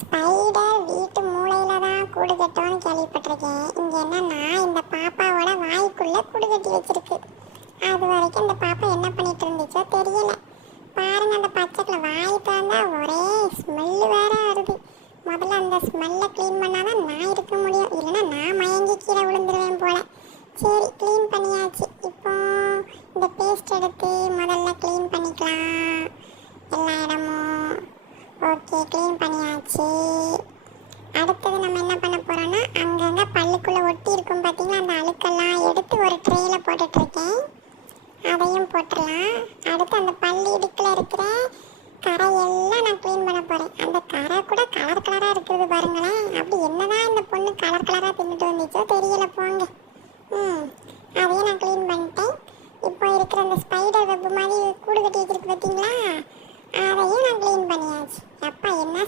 Spider வீட்டு மூளையில தான் கூடு கட்டும்னு கேள்விப்பட்டிருக்கேன். இங்க என்னன்னா இந்த பாப்பாவோட வாய்க்குள்ள கூடு கட்டி வச்சிருக்கு. அது வரைக்கும் இந்த பாப்பா என்ன பண்ணிட்டு இருந்துச்சோ தெரியல. பாருங்க, அந்த பச்சைக்குள்ள வாய் திறந்தா ஒரே ஸ்மெல்லு வேற வருது. முதல்ல அந்த ஸ்மெல்லை க்ளீன் பண்ணாதான் நான் இருக்க முடியும், இல்லைன்னா நான் மயங்கி கீழே விழுந்துருவேன் போல. சரி, க்ளீன் பண்ணியாச்சு. இப்போ இந்த பேஸ்ட் எடுத்து முதல்ல க்ளீன் பண்ணிக்கலாம் எல்லா இடமும். ஓகே, க்ளீன் பண்ணியாச்சு. அடுத்தது நம்ம என்ன பண்ண போறோம்னா, அங்கங்க பல்லுக்குள்ள ஒட்டி இருக்கும் பார்த்தீங்களா, அந்த அழுக்கெல்லாம் எடுத்து ஒரு ட்ரேல போட்டுட்ருக்கேன். அதையும் போட்டுடலாம். அடுத்து அந்த பல்லு இடுக்கில் இருக்கிற கரையெல்லாம் நான் க்ளீன் பண்ண போகிறேன். அந்த கரை கூட கலர் கலராக இருக்குது பாருங்களேன். அப்படி என்னதான் இந்த பொண்ணு கலர் கலராக தின்னுட்டு வந்துச்சோ தெரியல போங்க. அதையும் நான் க்ளீன் பண்ணிட்டேன். இப்போ இருக்கிற அந்த ஸ்பைடர் வெப் மாதிரி கூடு கட்டி வச்சிருக்கு பார்த்தீங்களா, அதையும் நான் க்ளீன் பண்ணியாச்சு.